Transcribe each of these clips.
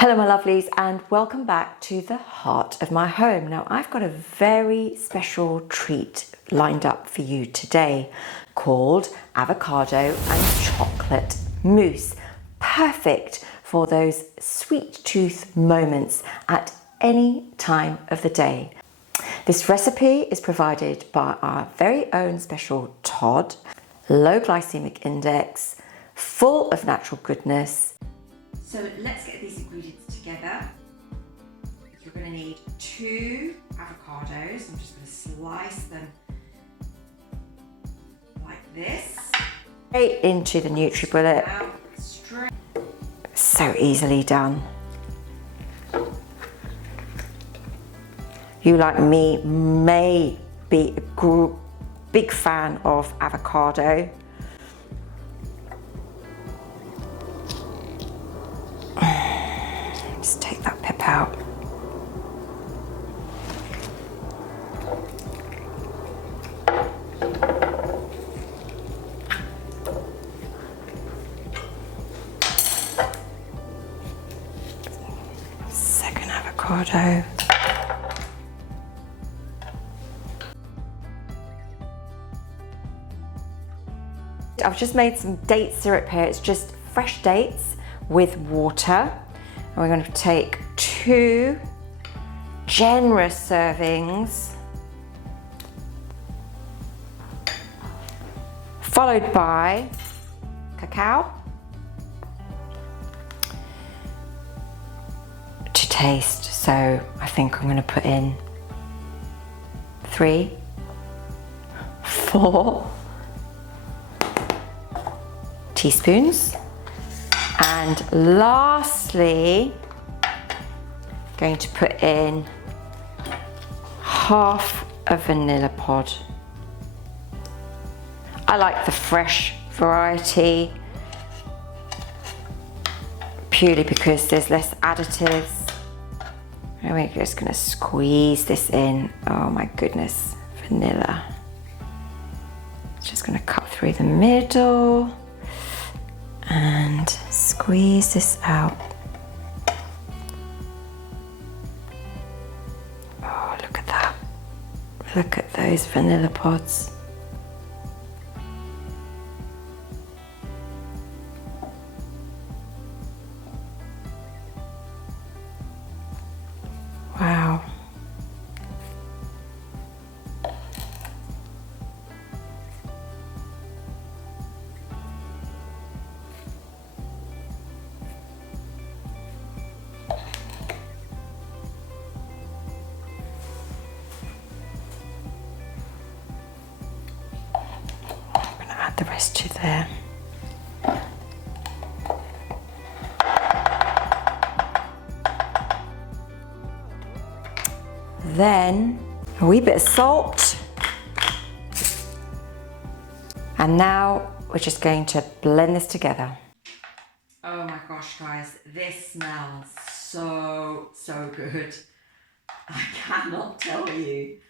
Hello my lovelies, and welcome back to the heart of my home. Now I've got a very special treat lined up for you today called avocado and chocolate mousse. Perfect for those sweet tooth moments at any time of the day. This recipe is provided by our very own special Todd, low glycemic index, full of natural goodness. So let's get these ingredients together. You're going to need 2 avocados. I'm just going to slice them like this. Straight into the NutriBullet. So easily done. You, like me, may be a big fan of avocado. Just take that pip out. Second avocado. I've just made some date syrup here. It's just fresh dates with water. And we're going to take 2 generous servings, followed by cacao to taste. So I think I'm going to put in 3, 4 teaspoons. And lastly, going to put in half a VANILLAPOD. I like the fresh variety purely because there's less additives. And we're just going to squeeze this in. Oh my goodness, vanilla. Just going to cut through the middle and squeeze this out. Oh, look at that. Look at those VANILLAPODs. Wow. The rest to there. Then a wee bit of salt. And now we're just going to blend this together. Oh my gosh, guys, this smells so good. I cannot tell you.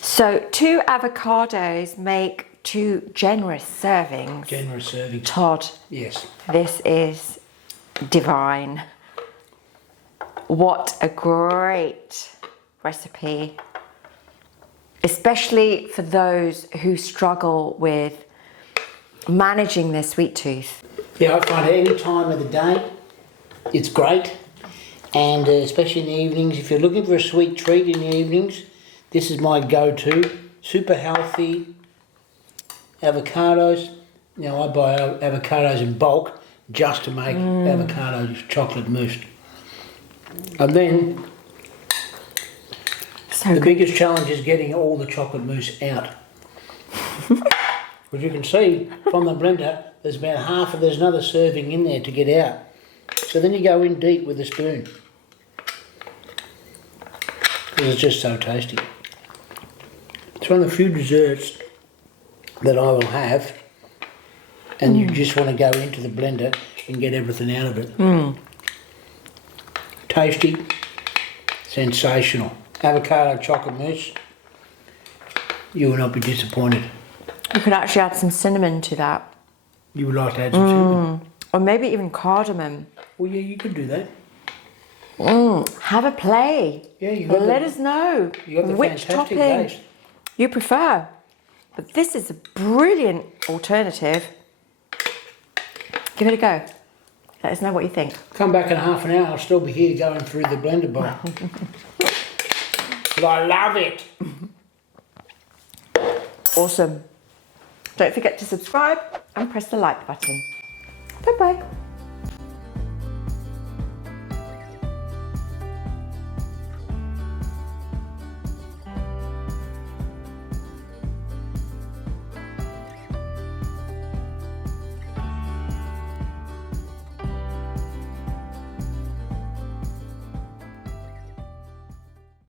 So 2 avocados make 2 generous servings. Generous servings. Todd. Yes. This is divine. What a great recipe. Especially for those who struggle with managing their sweet tooth. Yeah, I find any time of the day, it's great. And especially in the evenings, if you're looking for a sweet treat in the evenings, this is my go-to. Super healthy. Avocados. Now I buy avocados in bulk just to make avocado chocolate mousse. And then the biggest challenge is getting all the chocolate mousse out. As you can see from the blender, there's about there's another serving in there to get out. So then you go in deep with a spoon. Because it's just so tasty. It's one of the few desserts that I will have, and you just want to go into the blender and get everything out of it. Tasty, sensational. Avocado chocolate mousse, you will not be disappointed. You could actually add some cinnamon to that. You would like to add some cinnamon? Or maybe even cardamom. Well, yeah, you could do that. Have a play. Yeah, you got Let us know you got the which fantastic topping base. you prefer. But this is a brilliant alternative. Give it a go. Let us know what you think. Come back in half an hour, I'll still be here going through the blender bowl. But I love it. Awesome. Don't forget to subscribe and press the like button. Bye-bye.